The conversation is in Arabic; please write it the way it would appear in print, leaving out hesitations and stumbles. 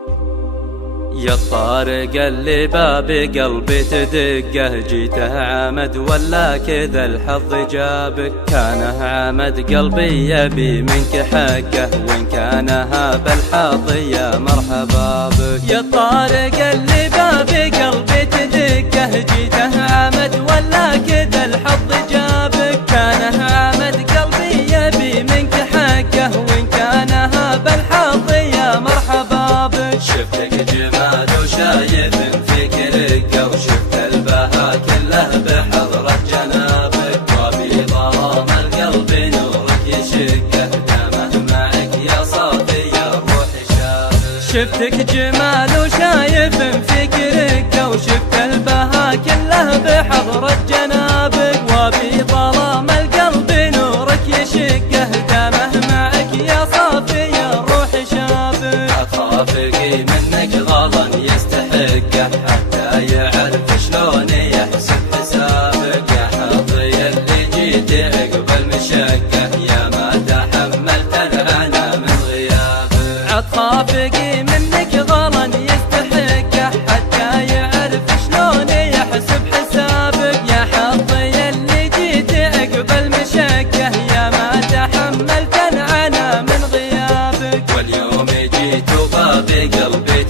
يا الطارق اللي باب قلبي تدقه، جيته عمد ولا كذا الحظ جابك؟ كانه عمد قلبي يبي منك حقه، وإن كان هاب الحظ يا مرحبا بك. يا الطارق اللي باب قلبي تدقه، جيته عمد ولا كذا الحظ جابك؟ كانه عمد قلبي يبي منك حقه، وإن كان هاب الحظ يا مرحبا بك. شفتك جمال وشايف فيك رقة، وشفت البهاء كله بحضرة جنابك، وفي ظلام القلب نورك يشقه، دامه معك يا صافي يا روح شابك. شفتك جمال وشايف فيك رقة، وشفت البهاء كله بحضرة جنابك، وفي ظلام القلب نورك يشقه، دامه معك يا صافي يا روح شابك. أخافقي منك غلا يستحقه، حتى يعرف شلون يحسب حسابك، يا حظي اللي جيت عقب المشقة، يا ما تحملت العنى من غيابك. أخافقي منك غلا يستحقه، حتى يعرف شلون يحسب حسابك، يا حظي اللي جيت عقب المشقة، يا ما تحملت العنى من غيابك. واليوم جيت وباب قلبي